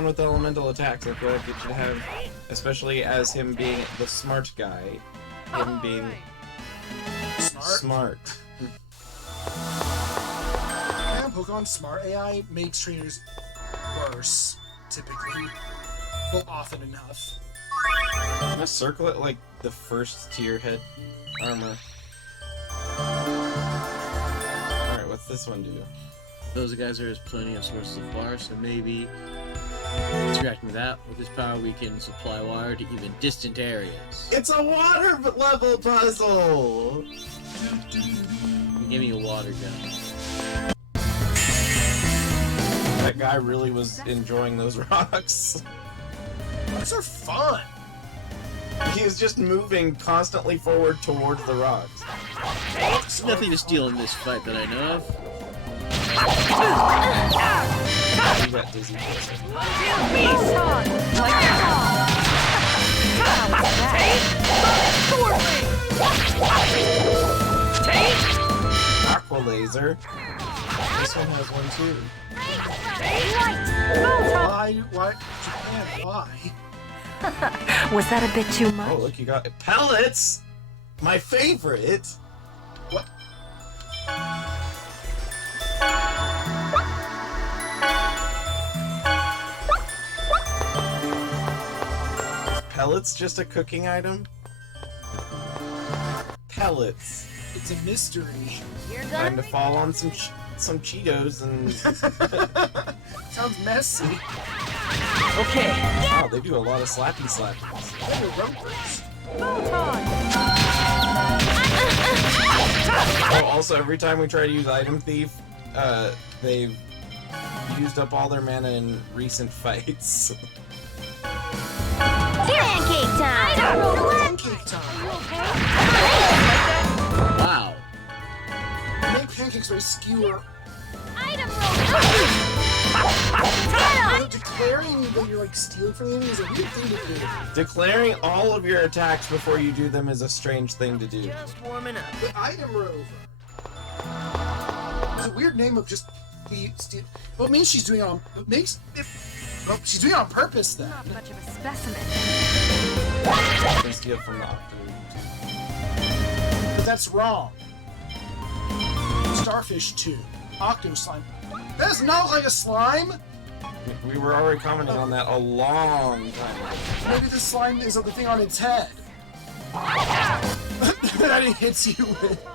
one with elemental attacks. I feel like it should have, especially as him being the smart guy, him being smart. Yeah, Pokemon Smart AI makes trainers worse, typically. Well, often enough. I'm gonna circle it like the first tier head armor. Alright, what's this one do? Those guys are plenty of sources of water, so maybe interacting with that, with this power we can supply water to even distant areas. It's a water level puzzle! Give me a water gun. That guy really was enjoying those rocks. Rocks are fun! He was just moving constantly forward towards the rocks. There's nothing to steal in this fight that I know of. You got dizzy. Aqua laser. This one has one too. Why? Japan, why? Was that a bit too much? Oh, look, you got pellets! My favorite! What? Is pellets just a cooking item? Pellets. It's a mystery. Time to fall on some Cheetos and... Sounds messy. Okay. Wow, they do a lot of slappy slaps. They were ropers. Oh, also, every time we try to use Item Thief, they've used up all their mana in recent fights. Pancake time! Pancake time. Wow. Make pancakes by skewer. Declaring that you're like stealing from the enemy is a weird thing to do. Declaring all of your attacks before you do them is a strange thing to do. Just warming up. The item rover. It's a weird name of just the steal. Well, it means she's doing it on. It makes. Well, she's doing it on purpose then. Not much of a specimen. You can steal from the Octo. But that's wrong. Starfish 2. Octo slime. That does not look like a slime! We were already commenting on that a long time ago. Maybe the slime is the thing on its head. That it hits you with.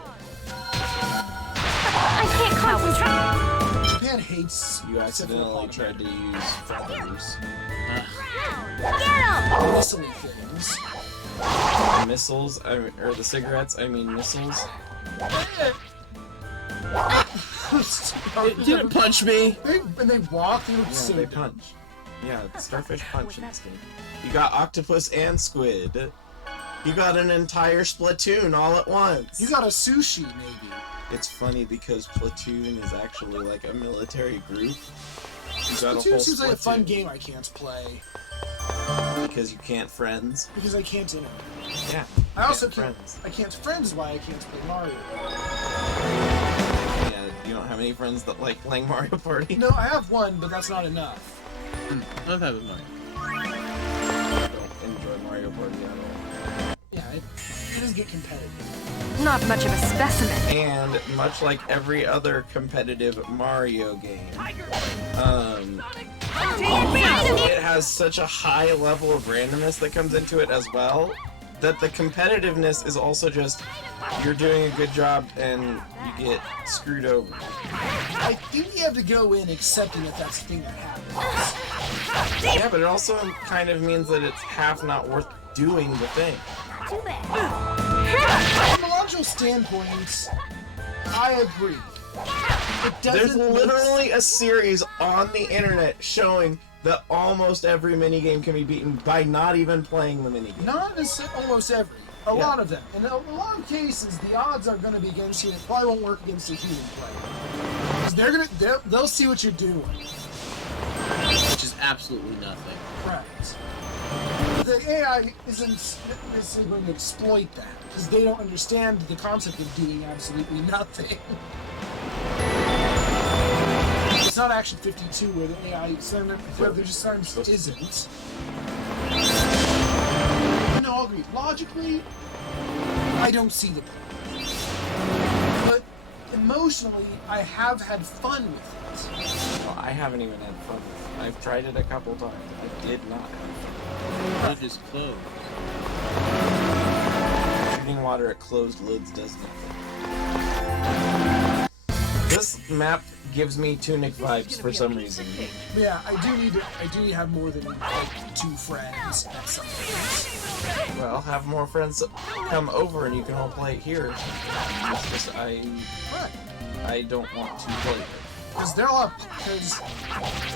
I can't concentrate. Japan hates You accidentally tried to use feathers. Get him! missile things. The missiles, or the cigarettes, I mean missiles. It didn't punch me! And they walk, they look Yeah, so they dumb. punch. Yeah, starfish punch in this game. You got octopus and squid. You got an entire Splatoon all at once. You got a sushi, maybe. It's funny because Platoon is actually like a military group. You got a whole Splatoon seems like a fun Splatoon. game I can't play. Because you can't friends. Because I can't in it. Yeah. I also can't can't. I can't friends why I can't play Mario. Yeah, you don't have any friends that like playing Mario Party? No, I have one, but that's not enough. I've had with mine. I don't enjoy Mario Party at all. Yeah, it doesn't get competitive. Not much of a specimen. And much like every other competitive Mario game, it has such a high level of randomness that comes into it as well, that the competitiveness is also just, you're doing a good job and you get screwed over. I think you have to go in accepting that that's the thing that happens. Yeah, but it also kind of means that it's half not worth doing the thing. Too bad. From a logical standpoint, I agree. It doesn't There's make literally a series on the internet showing that almost every minigame can be beaten by not even playing the minigame. Not necessarily almost every. A Yeah. lot of them. In a lot of cases, the odds are going to be against you, and it probably won't work against a human player. Because they'll see what you're doing. Which is absolutely nothing. Right. The AI isn't necessarily going to exploit that, because they don't understand the concept of doing absolutely nothing. it's not Action 52 where the AI there just sometimes isn't. No, I'll agree. Logically, I don't see the point. But emotionally, I have had fun with it. Well, I haven't even had fun with it. I've tried it a couple times. I did not have fun. Lid is closed. Shooting water at closed lids does nothing. This map gives me Tunic vibes for some reason. Yeah, I do need to have more than like 2 friends at some point. Well, have more friends come over and you can all play here. It's just I don't want to play it. Because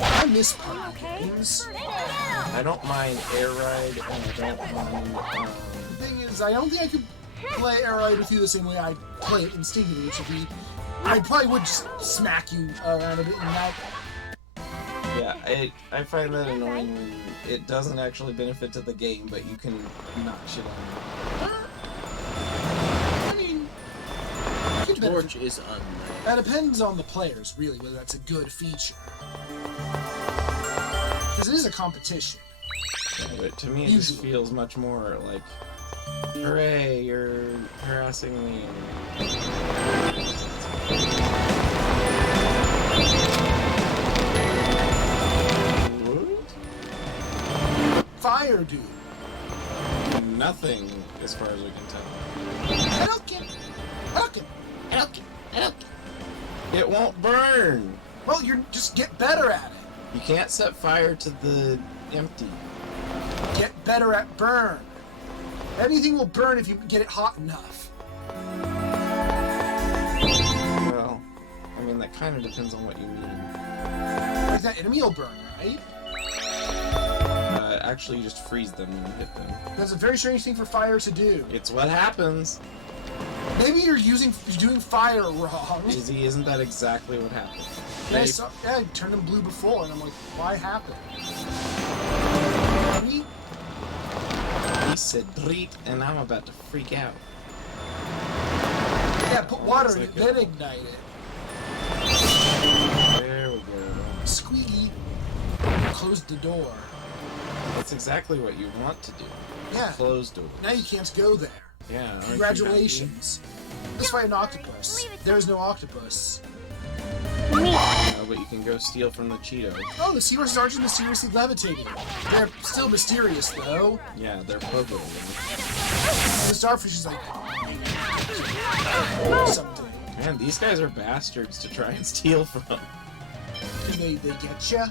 I miss party games. I don't mind Air Ride and I don't mind. The thing is, I don't think I could play Air Ride with you the same way I play it instinctively, which would be I probably would just smack you around a bit and that. Yeah, I find that annoying when it doesn't actually benefit to the game, but you can knock shit on I mean, Torch is unlit. that depends on the players, really, whether that's a good feature. Because it is a competition. it. Yeah, but to me, it just feels much more like, hooray, you're harassing me. Fire dude. Nothing, as far as we can tell. It won't burn! Well, you just get better at it. You can't set fire to the empty. Get better at burn. Anything will burn if you get it hot enough. Well, I mean, that kind of depends on what you mean. Like that enemy will burn, right? Actually, you just freeze them when you hit them. That's a very strange thing for fire to do. It's what happens. Maybe you're doing fire wrong. Izzy, isn't that exactly what happened? I turned them blue before, and I'm like, why happened? Me? He said "dreet," and I'm about to freak out. Yeah, put water in it, then ignite it. There we go. Squeaky. Close the door. That's exactly what you want to do. Yeah. Closed door. Now you can't go there. Yeah. aren't you Congratulations. Let's fight an octopus. There's no octopus. happy? But you can go steal from the Cheeto. Oh, the seahorses aren't just mysteriously levitating. They're still mysterious, though. Yeah, they're pogo. The starfish is like... something. Man, these guys are bastards to try and steal from. They get ya?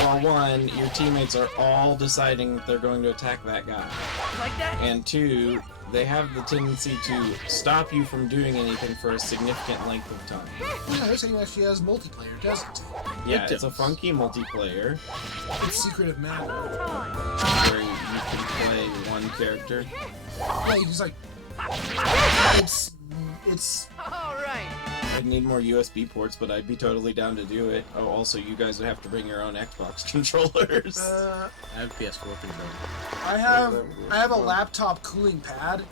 Well, one, your teammates are all deciding that they're going to attack that guy. Like that? And two, they have the tendency to stop you from doing anything for a significant length of time. Yeah, this thing actually has multiplayer, doesn't it? Yeah, it's a funky multiplayer It's Secret of Mana. where you can play one character. Yeah, you just like... It's... Alright. I'd need more USB ports, but I'd be totally down to do it. Oh, also, you guys would have to bring your own Xbox controllers. I have a PS4 controller. I have a laptop cooling pad.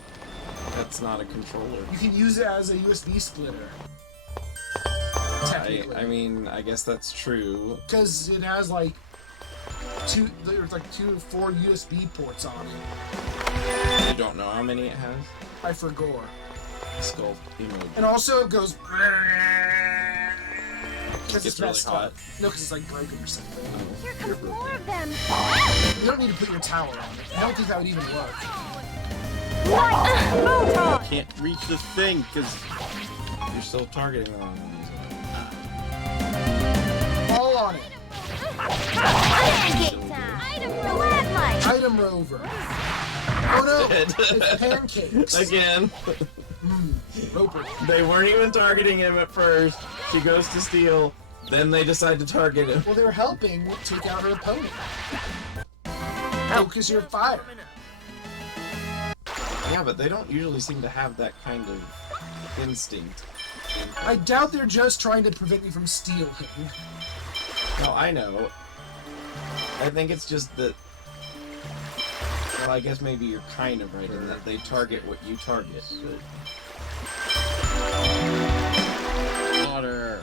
That's not a controller. You can use it as a USB splitter. Technically. I mean, I guess that's true. Because it has like there's like 2 to 4 USB ports on it. You don't know how many it has? I forgot. Skull emoji. And also it goes... Because It's really messed hot. up. No, because it's like broken or something. Here comes more of them. You don't need to put your tower on it. I don't think that would even work. Photon! Can't reach the thing because You're still targeting the wrong ones. Fall on it. Pancake time! Item Rover. Oh no! Dead. It's pancakes. Again. Roper. They weren't even targeting him at first. She goes to steal, then they decide to target him. Well, they were helping take out her opponent. Focus your fire. Yeah, but they don't usually seem to have that kind of instinct. I doubt they're just trying to prevent me from stealing. No, I know. I think it's just that... Well, I guess maybe you're kind of right in that they target what you target. water.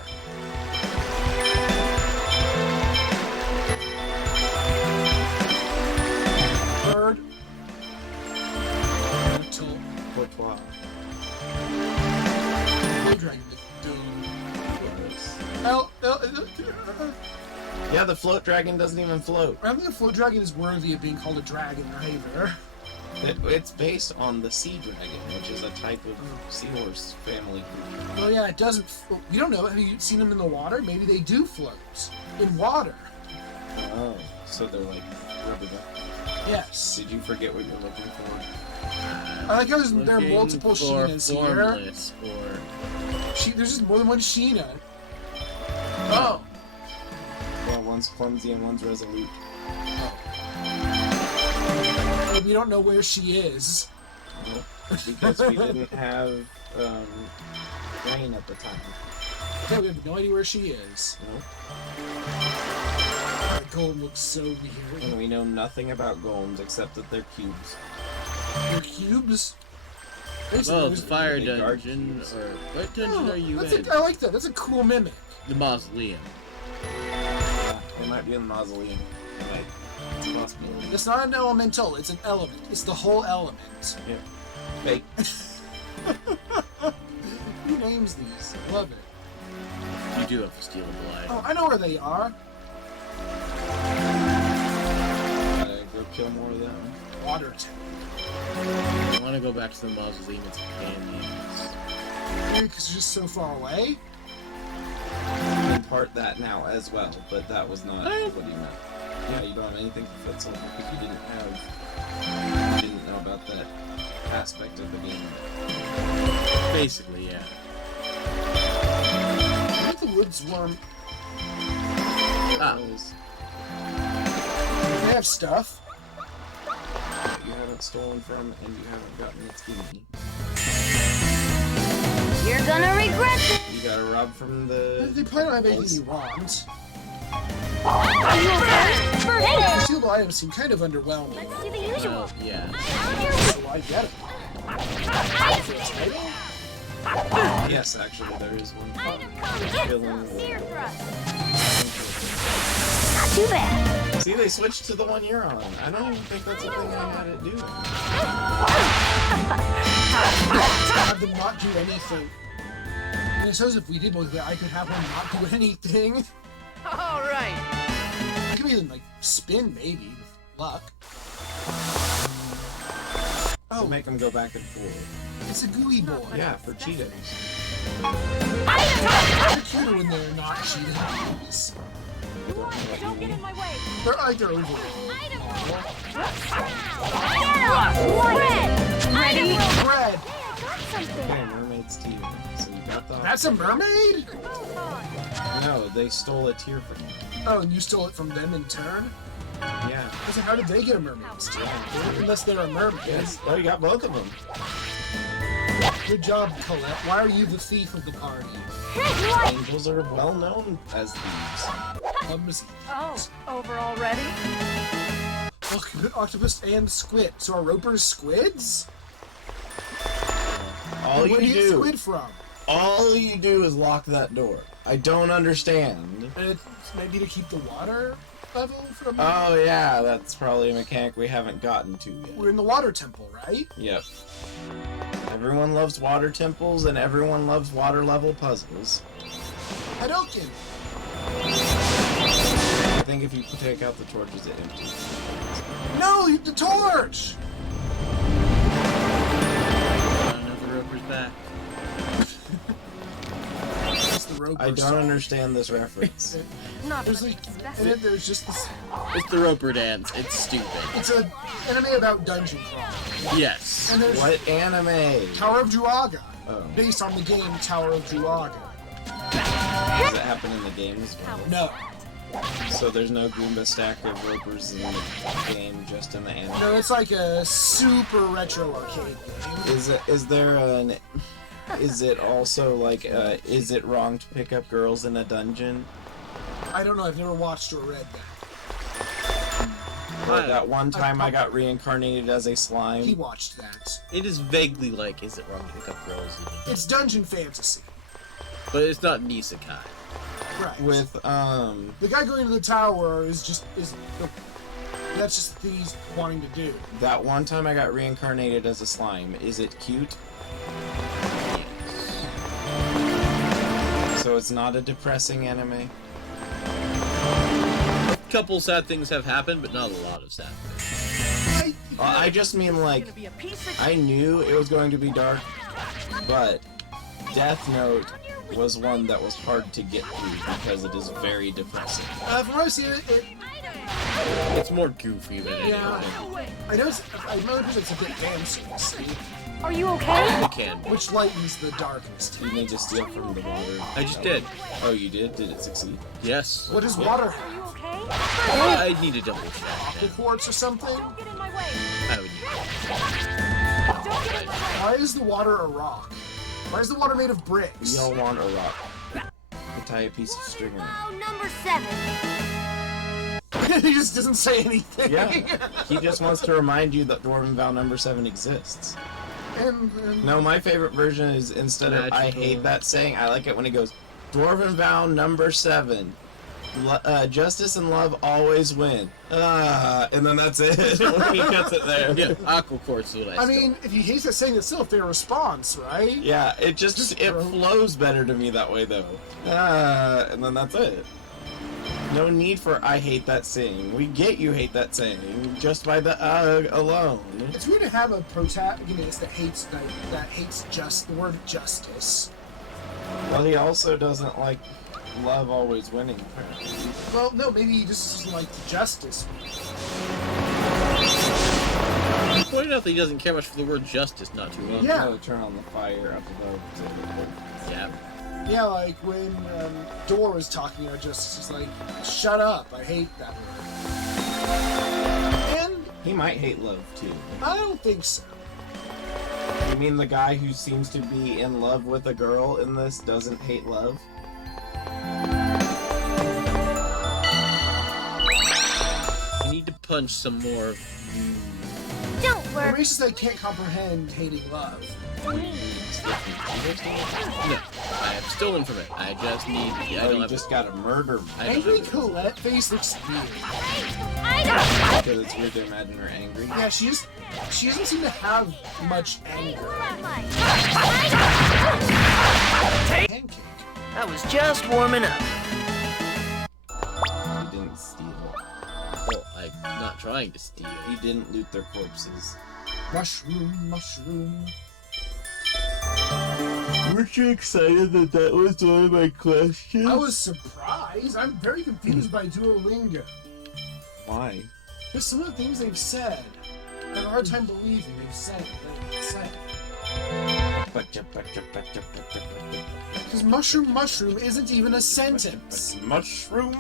Yeah, the float dragon doesn't even float. I don't think a float dragon is worthy of being called a dragon either. It's based on the sea dragon, which is a type of seahorse family group. Well, yeah, it doesn't. You don't know. Have you seen them in the water? Maybe they do float in water. Oh, so they're like rubber duck. Yes. Did you forget what you're looking for? I like how there are multiple for Sheenas here. formless, or There's just more than one Sheena. Oh. Well, one's clumsy and one's resolute. But we don't know where she is. Because we didn't have rain at the time. Okay, we have no idea where she is. Nope. That golem looks so weird. And we know nothing about golems except that they're cubes. They're cubes? Basically, well, the there's- fire Big dark dungeon, cubes. or what dungeon are you that's in? I like that. That's a cool mimic. The mausoleum. Yeah, they might be in the mausoleum. It's a possibility. It's not an elemental. It's an element. It's the whole element. Yeah. Fake. Who names these? Love it. You do have to steal a blind. Oh, I know where they are. Gotta go kill more of them. Water tower. I want to go back to the mausoleum. It's a pain in the ass. Maybe because it's just so far away. In part that now as well, but that was not what he meant. Yeah, you don't have anything for foot soldier because you didn't know about that aspect of the game. Basically, yeah. I think the woods worm. Ah. They have stuff. That you haven't stolen from and you haven't gotten its gimme. You're gonna regret it. You gotta rob from the... They probably don't have anything you want. Hey, Consumable items seem kind of underwhelming. let's do the usual. Well, yeah. So I get it. Yes, actually, there is one. Item Killing comes. Sear the- thrust. Not too bad. See, they switched to the one you're on. I don't even think that's a thing I had it do. Have them not do anything. And it says if we did both of that, I could have one not do anything. All right. I could even like spin maybe with luck. Oh, Oh, make them go back and forth. it's a gooey boy. Yeah, for Cheetos. They're cuter when they're not Cheetos. Don't get in my way. They're like they're over. Item Red. Red. Ready? Hey, I got something. Okay, mermaid's tear. So you got the... That's a mermaid? No, they stole a tear from you. Oh, and you stole it from them in turn? Yeah. So how did they get a mermaid's tear? Unless they're a mermaid. Yes. Oh, you got both of them. Good job, Colette. Why are you the thief of the party? Angels are well known as thieves. Clumsy. Oh, over already? Look, good octopus and squid. So are ropers squids? All Where you do you get do, squid from? all you do is lock that door. I don't understand. And it's maybe to keep the water level from... Oh yeah, that's probably a mechanic we haven't gotten to yet. We're in the water temple, right? Yep. Everyone loves water temples and everyone loves water level puzzles. Hadouken! I think if you take out the torches, it empties. No, the torch! Another roper's back. That's the roper. I don't understand this reference. Not There's much like, and special. then there's just this... It's the roper dance. It's stupid. It's an anime about dungeon crawling. Yes. And there's What anime? Tower of Druaga, Oh. based on the game Tower of Druaga. Does it happen in the game as well? No. So there's no Goomba stack of ropers in the game, just in the anime? No, it's like a super retro arcade game. Is there an... Is it also like, is it wrong to pick up girls in a dungeon? I don't know, I've never watched or read that. Or that one time I got reincarnated as a He slime? watched that. It is vaguely like, is it wrong to pick up girls? It's dungeon fantasy. But it's not Nisekai. Right. With, The guy going to the tower is that's just the thing he's wanting to do. that one time I got reincarnated as a slime, is it cute? So it's not a depressing anime? couple sad things have happened, but not a lot of sad things. I just mean, like, I knew it was going to be dark, but Death Note was one that was hard to get through because it is very depressing. From what I've seen, It's more goofy than anything. I know it's a bit fancy, Are you okay? It can. which lightens the darkness. You need to steal from the water. I just did. Oh, you did? Did it succeed? Yes. What does water Are have? you okay? I need to double check. Aqua quartz or something? Don't get in my way. I would need Don't get in my way. Why is the water a rock? Why is the water made of bricks? We all want a rock. You tie a piece of string on Oh, number 7. He just doesn't say anything. it. Yeah. He just wants to remind you that Dwarven Vow number 7 exists. And No, my favorite version is instead of I Magical. hate that saying, I like it when it goes, Dwarven Vow number 7. Justice and love always win. And then that's it. He cuts it there. Yeah, Aqua Quartz is what I I mean, if he hates that saying, it's still a fair response, right? Yeah, it just it flows better to me that way though. And then that's it. No need for I hate that saying. We get you hate that saying just by the alone. It's weird to have a protagonist that hates the word justice. Well, he also doesn't like love always winning. Apparently. Well, no, maybe he just doesn't like justice. He pointed out that he doesn't care much for the word justice not too long Yeah. Oh, turn on the fire up above. Yeah. Yeah, like when Dor was talking about justice, he's like, shut up, I hate that word. And He might hate love too. I don't think so. You mean the guy who seems to be in love with a girl in this doesn't hate love? I need to punch some more. Don't The worry. reason I can't comprehend hating love. No, I have stolen from it. I just need. I Oh, don't you have. just gotta murder me. I don't Angry have- Colette face looks weird. I Because it's weird to imagine her angry. Yeah, she doesn't seem to have much anger. Pancake. I was just warming up. You didn't steal. Well, I'm not trying to steal. You didn't loot their corpses. Mushroom, mushroom. Weren't you excited that that was one of my questions? I was surprised. I'm very confused by Duolingo. Why? There's some of the things they've said. I have a hard time believing they've said what they've said. Because mushroom isn't even a sentence. Mushroom.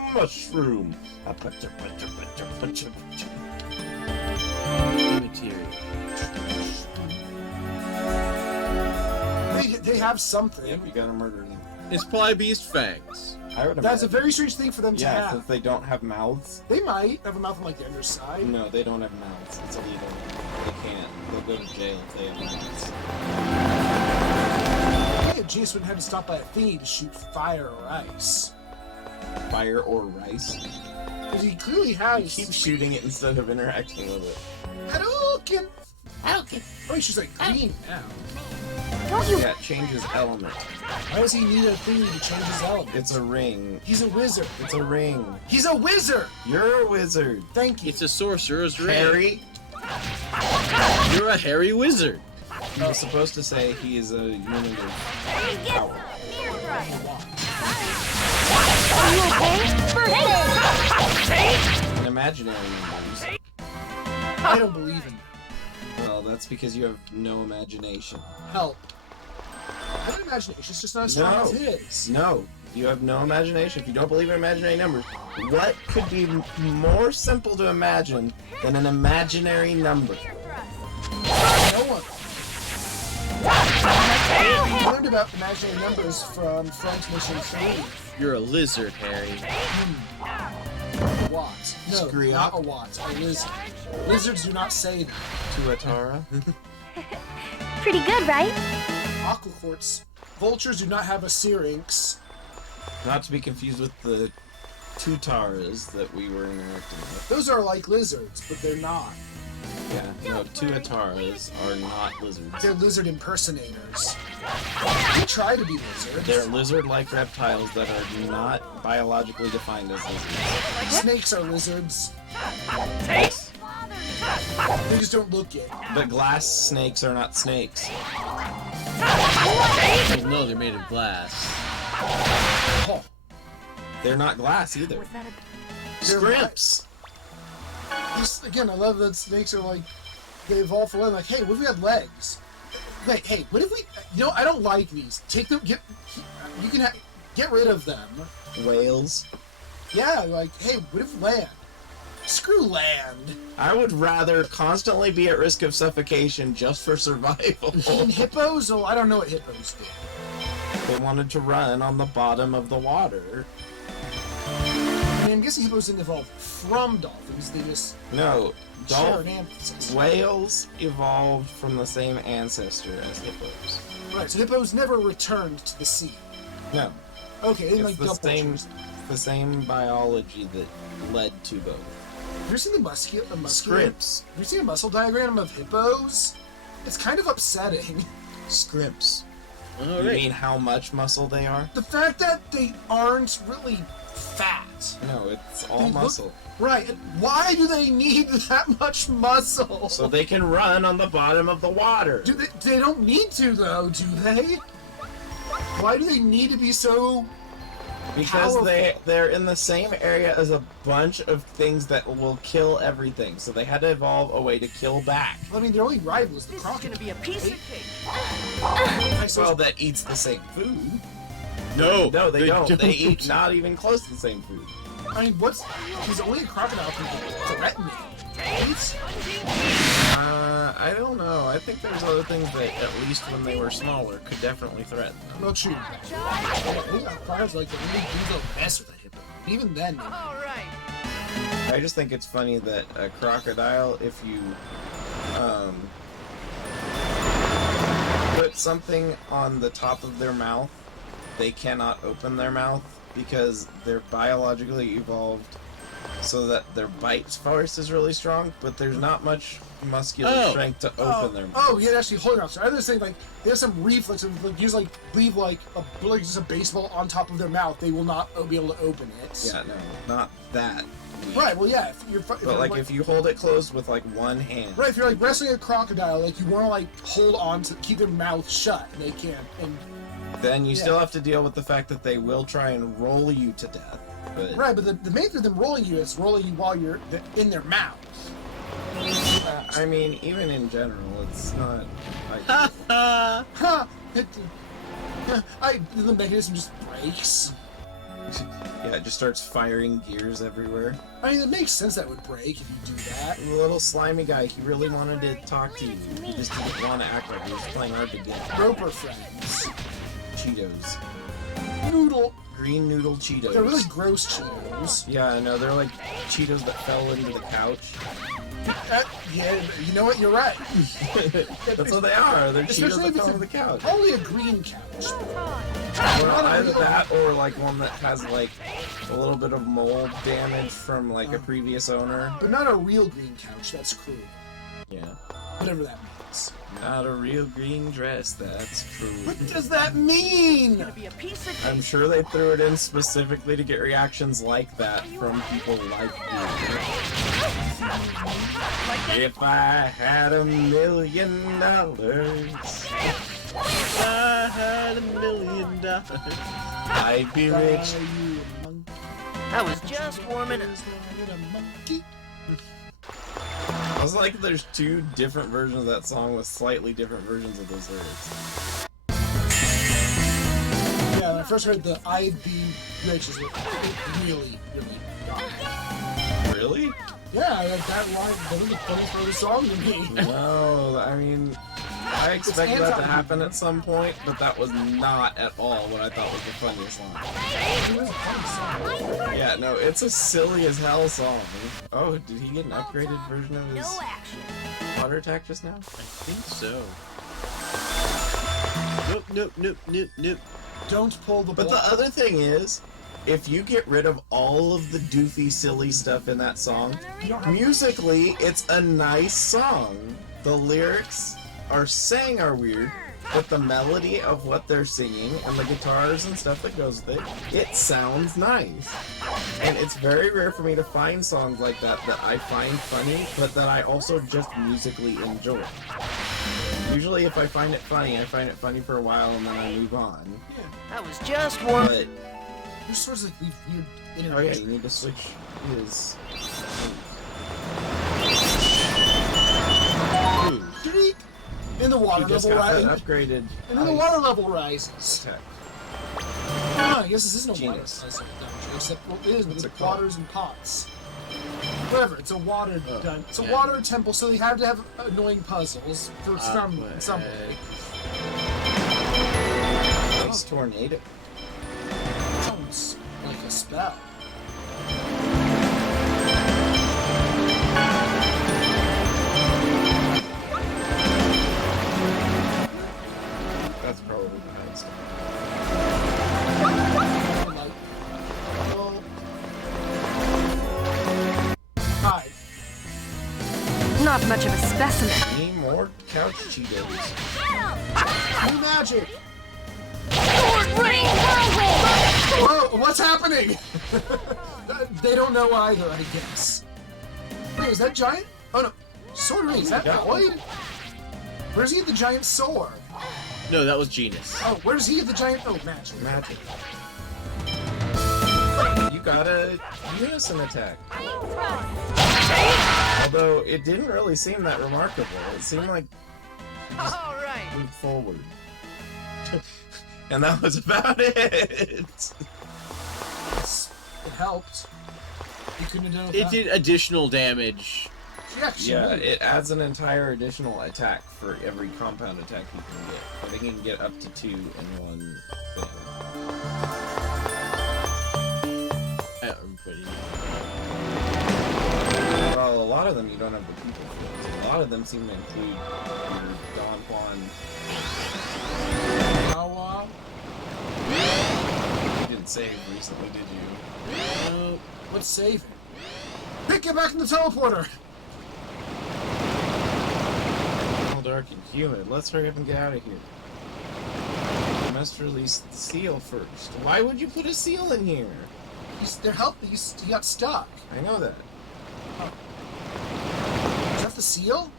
Material. They have something. Yep, you gotta murder them. It's probably beast fangs. I would That's a imagine. very strange thing for them to Yeah, have. since they don't have mouths. They might have a mouth on like the underside. No, they don't have mouths. It's illegal. They can't. They'll go to jail if they have mouths. Hey, if Genius wouldn't have to stop by a thingy to shoot fire or ice. Fire or rice. Because he clearly has. Keep shooting it instead of interacting with it. Hadouken! Hadouken! Oh, she's like green now. Don't you? Yeah, it changes element. Why does he need a thingy to change his element? It's a ring. He's a wizard. It's a ring. He's a wizard! You're a wizard. Thank you. It's a sorcerer's ring. Harry. You're a hairy wizard. He was supposed to say he is a unit of power. Are you okay? Birthday! An imaginary numbers. I don't believe in that. Well, that's because you have no imagination. Help. I have an imagination, it's just not as strong No. as his. No, you have no imagination. If you don't believe in imaginary numbers, what could be more simple to imagine than an imaginary number? No one. I learned about imaginary numbers from Front Mission 3. You're a lizard, Harry. Watt. No, Screw not up. a watt. A lizard. Lizards do not say that. Tuatara? Pretty good, right? Aqua quartz. Vultures do not have a syrinx. Not to be confused with the Tutaras that we were interacting with. Those are like lizards, but they're not. Yeah, no, tuataras are not lizards. They're lizard impersonators. They try to be lizards. They're lizard-like reptiles that are not biologically defined as lizards. Snakes are lizards. They just don't look it. But glass snakes are not snakes. No, they're made of glass. Oh, They're not glass either. Was that a... Scrimps! this, again, I love that snakes are like, they evolve for land. Like, hey, what if we had legs? Like, hey, what if we, you know, I don't like these. Take them, get rid of them. Whales. Yeah, like, hey, what if land? Screw land. I would rather constantly be at risk of suffocation just for survival. And hippos? Oh, I don't know what hippos do. They wanted to run on the bottom of the water. I mean, I'm guessing hippos didn't evolve from dolphins. They just No, share an ancestor. whales evolved from the same ancestor as hippos. Right, so hippos never returned to the sea. No, Okay, they didn't it's like the same biology that led to both. Have you seen the muscular? Scrimps. Have you seen a muscle diagram of hippos? It's kind of upsetting. Scrimps. You Alright. mean how much muscle they are? The fact that they aren't really fat. No, it's all They look- muscle. Right, and why do they need that much muscle? So they can run on the bottom of the water. They don't need to, though, do they? Why do they need to be so... Because powerful? they're in the same area as a bunch of things that will kill everything. So they had to evolve a way to kill back. I mean, their only rival is the This is crocodile. gonna be a piece of cake. Well, that eats the same food. No, No, they don't. They eat not even close to the same food. I mean, he's only a crocodile can threaten me. Right? I don't know. I think there's other things that, at least when they were smaller, could definitely threaten them. Not true. I think crocodiles like the only things that'll mess with a hippo. Even then, maybe. All right. I just think it's funny that a crocodile, if you put something on the top of their mouth, they cannot open their mouth because they're biologically evolved so that their bite force is really strong, but there's not much muscular strength to open their mouth. Oh, yeah, actually, hold on. So I was saying, like, they have some reflex of, like, use, like, leave, like just a baseball on top of their mouth. They will not be able to open it. Yeah, no, not that. Right, well, yeah, if you're... But like if you hold it closed with like one hand. Right, if you're, like, wrestling a crocodile, like, you want to, like, hold on to keep their mouth shut, and they can't, and... Then you Yeah. still have to deal with the fact that they will try and roll you to death. But Right, but the main thing of them rolling you is rolling you while you're in their mouth. I mean, even in general, it's not. Like, Ha! The mechanism just breaks. yeah, it just starts firing gears everywhere. I mean, it makes sense that would break if you do that. The little slimy guy, he really wanted to talk to you. He just didn't want to act like he was playing hard to get. Roper friends. Cheetos. Noodle. Green noodle Cheetos. They're really gross Cheetos. Yeah, I know. They're like Cheetos that fell into the couch. Yeah, you know what? You're right. That's what they are. They're Cheetos Especially that if fell it's into the couch. probably a green couch. Or either that or like one that has like a little bit of mold damage from like a previous owner. But not a real green couch. That's cruel. Yeah. Whatever that means. Not a real green dress, that's true. What does that mean? Gonna be a piece of I'm cake. sure they threw it in specifically to get reactions like that from people like you. If I had $1 million, If I had $1 million, I'd be rich. Are you a monkey? I was just warming up. Is a monkey? I was like, there's two different versions of that song with slightly different versions of those lyrics. Yeah, when I first heard the I'd be rich is what really, really got me. Really? Yeah, like that line, that was the funniest part of the song to me. No, I mean, I expected that to happen at some point, but that was not at all what I thought was the funniest line. It was a funny song. Yeah, no, it's a silly as hell song. Oh, did he get an upgraded version of his No action. water attack just now? I think so. Nope, nope, nope, nope, nope. Don't pull the But the block. other thing is, if you get rid of all of the doofy, silly stuff in that song, musically, it's a nice song. The lyrics are weird, but the melody of what they're singing and the guitars and stuff that goes with it sounds nice. And it's very rare for me to find songs like that I find funny, but that I also just musically enjoy. Usually if I find it funny for a while and then I move on. Yeah. That was just warm. But, There's sorts of like weird oh yeah, interactions. you need to switch his... Ooh. Dreek! And the water You just level got that rises. upgraded And then the ice water level rises. attack. I guess this isn't a water Genius. dungeon, except well, it is What's with it called? waters and pots. Whatever, it's a water dungeon. It's a yeah. water temple, so they have to have annoying puzzles for some way. Ice tornado. Sounds like a spell. That's probably the highest. Like, well, hi. Not much of a specimen. Need more couch Cheetos. New magic. Rain whirlwind! Whoa, what's happening? They don't know either, I guess. Wait, is that giant? Oh no, sword ring. Is that Yeah. Lloyd? Where's he get the giant sword? No, that was Genus. Oh, where does he get the giant? Oh, magic. Magic. You got a unison attack. Although it didn't really seem that remarkable. It seemed like All right. move forward. And that was about it. It helped. You couldn't have done it It without. did additional damage. Yeah, Yeah, it adds an entire additional attack for every compound attack you can get. I think you can get up to 2 in one thing. I don't remember what it Well, a lot of them you don't have the people fields. A lot of them seem to include your Don Juan. Wawa. You didn't save recently, did you? What's saving? Pick it back in the teleporter. All dark and humid. Let's hurry up and get out of here. We must release the seal first. Why would you put a seal in here? They're helping. He got stuck. I know that. Is that the seal?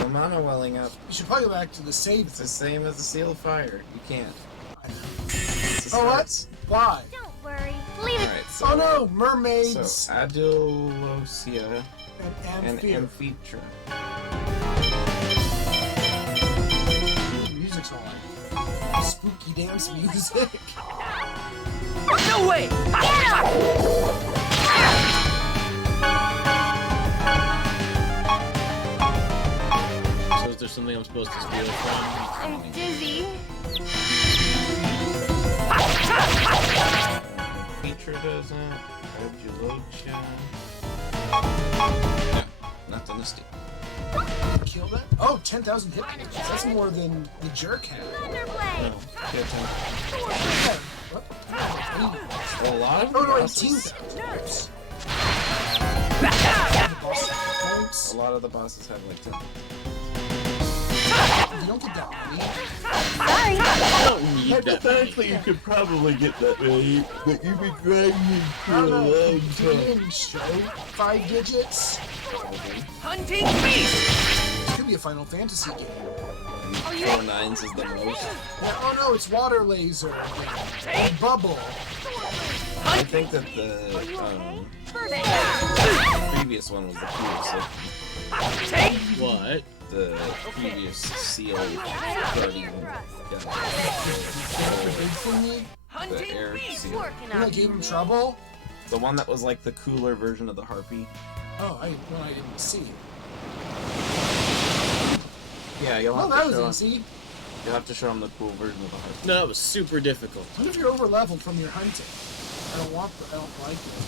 The mana welling up. You should probably go back to the save. It's the same as the seal of fire. You can't. Oh, what? Why? Don't worry. Leave it. Alright, so... Oh no, mermaids So, Adulosia and and Amphir. Amphitra. Music's all like spooky dance music. No way! So is there something I'm supposed to steal from? I'm dizzy. Amphitra doesn't. Adulosia. No, nothing to steal. Kill that? Oh, 10,000 hit points. That's more than the jerk had. Thunderblade. No, get 10. Okay. What? Well, a lot of Oh the no, bosses, 18,000. Points. a lot of the bosses have like 10. You don't get that many. Sorry. I don't need that. Hypothetically, you could probably get that many, but you've been grinding I don't know. Can you even show 5 digits? Hunting beast! This could be a Final Fantasy game. 4 nines is the most. Yeah, oh no, it's water laser. And bubble. I think that the previous one was the coolest. Take! What? The previous seal guardian The big thingy. Hunting air beast! seal. Working You know, on gave him trouble. The one that was like the cooler version of the harpy. Oh, I didn't see. Yeah, you'll Oh, have that to show him. was easy. You'll have to show him the cool version of the harpy. No, that was super difficult. What if you're over leveled from your hunting? I don't like it.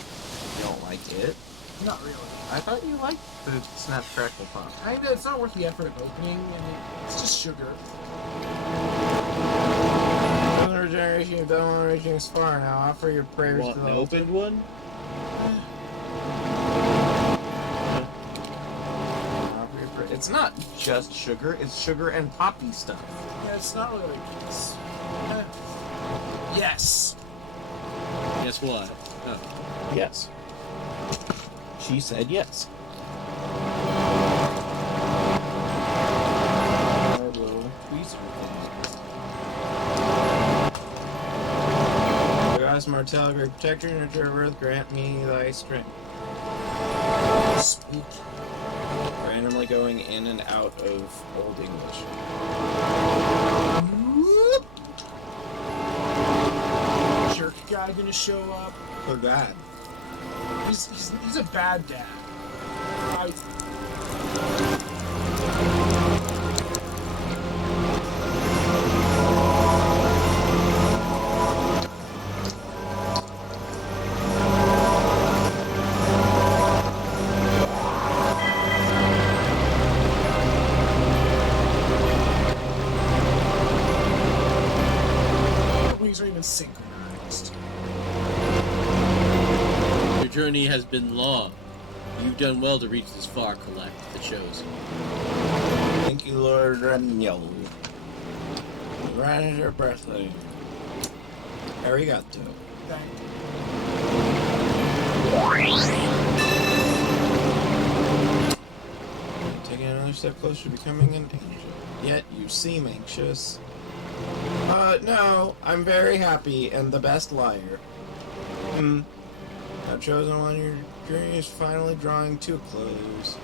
You don't like it? Not really. I thought you liked the snap crackle pop. Kinda, it's not worth the effort of opening, and it's just sugar. It chosen regeneration, you've done one reaching this far. Now offer your prayers Want to an the altar. opened one? Offer your it's not just sugar, it's sugar and poppy stuff. Yeah, it's not really like it's. Yes. Guess what? Oh. Yes. She said yes. Our little tweezer thing. Goddess Martell, great protector, nurture of earth, grant me thy strength. Spooky. Randomly going in and out of Old English. Whoop. Jerk guy gonna show up. For that. He's a bad dad. I wings are even synchronized. Your journey has been long. You've done well to reach this far, Collect, the Chosen. Thank you, Lord Reniel. Right your birthday. Arigato. Thank Taking another step closer to becoming an angel. Yet you seem anxious. No, I'm very happy and the best liar. I've chosen one. Your journey is finally drawing to a close.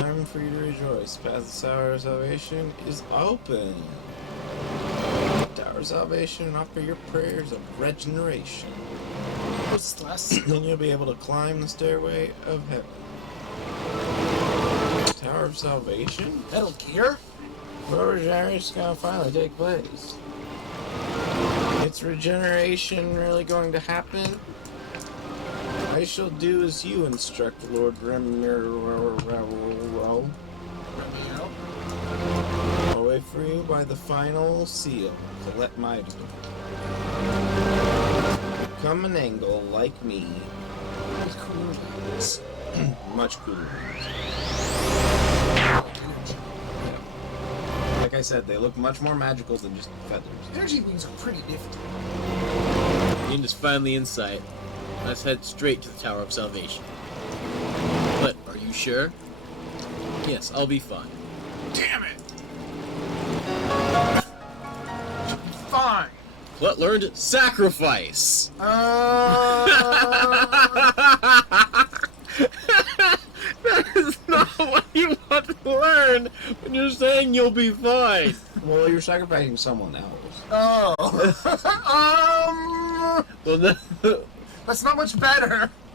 Time for you to rejoice. Path of the Tower of Salvation is open. Tower of Salvation, offer your prayers of regeneration. What's less? Then you'll be able to climb the stairway of heaven. Tower of Salvation? Metal Gear? Well, regeneration is gonna finally take place. Is regeneration really going to happen? I shall do as you instruct, Lord Remiro. I'll wait for you by the final seal, Collect Mighty. Become an angle like me. With cool wings. Much cooler. Like I said, they look much more magical than just feathers. Energy wings are pretty nifty. End is finally in sight. Let's head straight to the Tower of Salvation. But are you sure? Yes, I'll be fine. Damn it! Should be fine. What learned? Sacrifice! That is not what you want to learn when you're saying you'll be fine. Well, you're sacrificing someone else. Oh. Well, no. That's not much better.